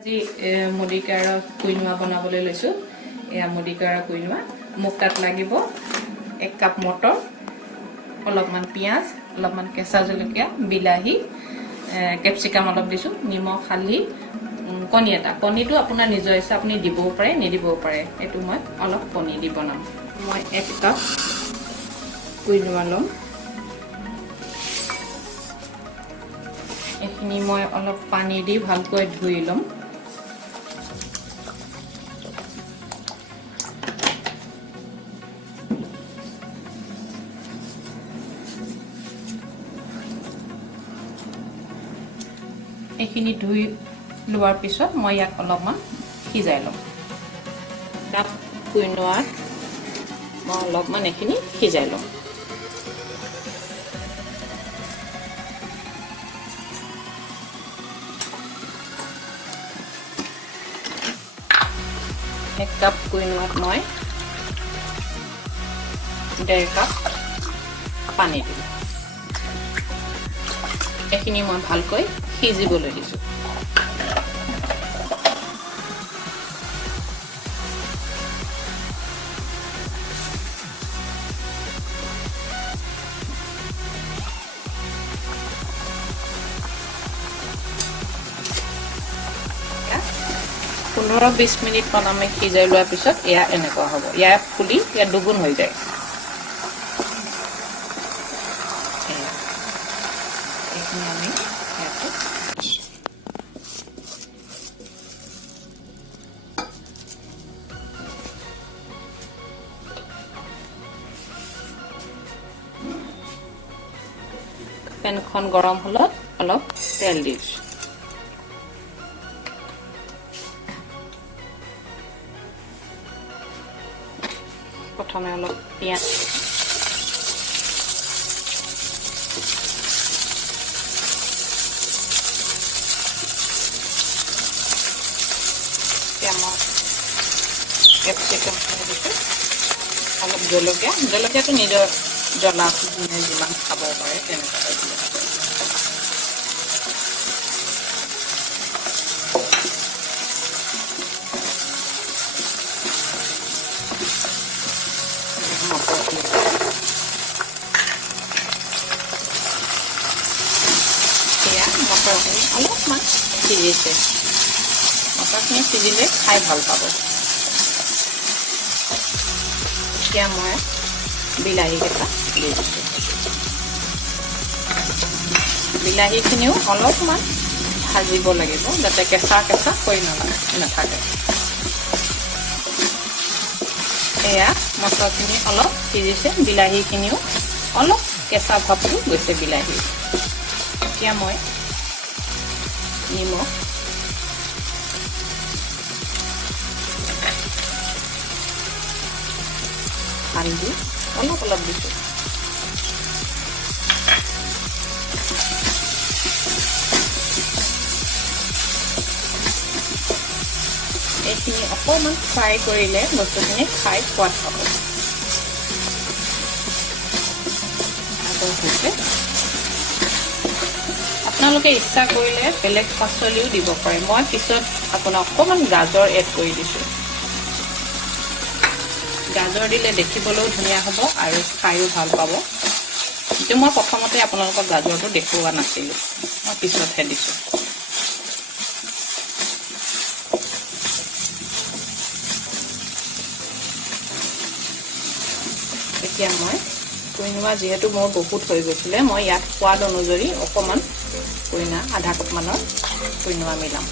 আজি মুড়িকাৰ কুইনোৱা বনাবলৈ লৈছোঁ। এয়া মুড়িকাৰ কুইনোৱা। মোক তাত লাগিব 1 কাপ মটৰ, অলপমান পিঁয়াজ, অলপমান কেঁচা জলকীয়া, বিলাহী, কেপচিকাম অলপ দিছোঁ, নিমখ, হালধি, কণী এটা। কণীটো আপোনাৰ নিজৰ ইচ্ছা, আপুনি দিবও পাৰে নিদিবও পাৰে। এইটো মই অলপ কণী দি বনাম। মই 1 কাপ কুইনোৱা ল'ম। এইখিনি মই অলপ পানী দি ভালকৈ ধুই ল'ম। এইখিনি ধুই লোৱাৰ পিছত মই ইয়াক অলপমান সিজাই ল'ম। কাপ কুইনোৱাত মই অলপমান এইখিনি সিজাই ল'ম। এক কাপ কুইনোৱাত মই 1.5 কাপ পানী দিম। এইখিনি মই ভালকৈ সিজিবলৈ দিছোঁ। পোন্ধৰ 20 মিনিটমান আমি সিজাই লোৱাৰ পিছত এয়া এনেকুৱা হ'ব। ইয়াৰ ফুলি ইয়াত দুগুণ হৈ যায়। এইখিনি আমি ইয়াতে পেনখন গৰম হ'লত অলপ তেল দিছোঁ। প্ৰথমে অলপ পিঁয়াজ, কেপচিকাম দিছোঁ, অলপ জলকীয়া। জলকীয়াটো নিজৰ জ্বলা যিমান খাব পাৰে তেনেকুৱা দিব। মটৰখিনি অলপমান সিজিছে। মটৰখিনি সিজিলে খাই ভাল পাব। এতিয়া মই বিলাহীকেইটা দি দিছোঁ। বিলাহীখিনিও অলপমান ভাজিব লাগিব, যাতে কেঁচা কেঁচা হৈ নাথাকে। এয়া মটৰখিনি অলপ সিজিছে, বিলাহীখিনিও অলপ কেঁচা ভাৱটো গৈছে বিলাহী। এতিয়া মই নিমখ, হালধি অলপ অলপ দিছোঁ। এইখিনি অকণমান ফ্ৰাই কৰিলে বস্তুখিনি খাই সোৱাদ পাব। আপোনালোকে ইচ্ছা কৰিলে বেলেগ পাচলিও দিব পাৰে। মই পিছত আপোনাক অকণমান গাজৰ এড কৰি দিছোঁ। গাজৰ দিলে দেখিবলৈও ধুনীয়া হ'ব আৰু খায়ো ভাল পাব। কিন্তু মই প্ৰথমতে আপোনালোকক গাজৰটো দেখুওৱা নাছিলোঁ, মই পিছতহে দিছোঁ। এতিয়া মই কুইনোৱা যিহেতু মোৰ বহুত হৈ গৈছিলে, মই ইয়াত সোৱাদ অনুযায়ী অকণমান কুইনোৱা আধা কাপমানৰ কুইনোৱা মিলাম।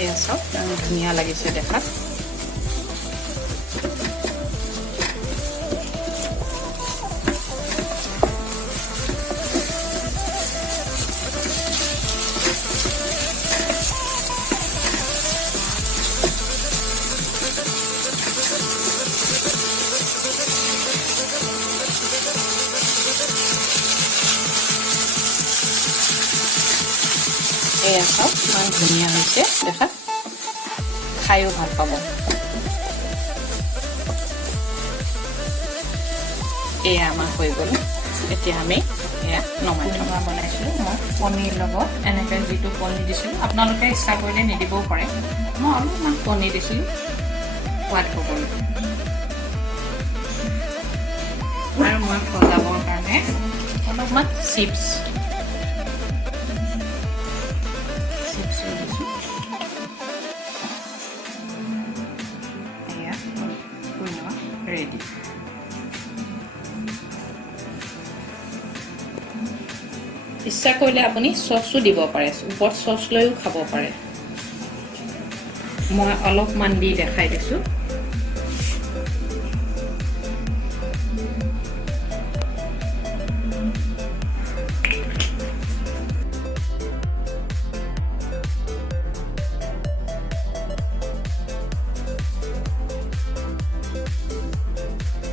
এয়া চাওক, ধুনীয়া লাগিছে দেখাত। এয়া চাওক, ইমান ধুনীয়া হৈছে দেখাত, খায়ো ভাল পাব। এয়া আমাৰ হৈ গ'ল এতিয়া আমি এয়া নমাই থোৱা বনাইছিলোঁ মই পনীৰ লগত এনেকৈ যিটো পনীৰ দিছিলোঁ আপোনালোকে ইচ্ছা কৰিলে নিদিবও পাৰে মই অলপমান পনীৰ দিছিলোঁ সোৱাদ হ'বলৈ আৰু মই সজাবৰ কাৰণে অলপমান চিপছ দিছোঁ এয়া কুইনোৱা ৰেডি ইচ্ছা কৰিলে আপুনি চচো দিব পাৰে ওপৰত চচ লৈও খাব পাৰে মই অলপমান দি দেখাই দিছোঁ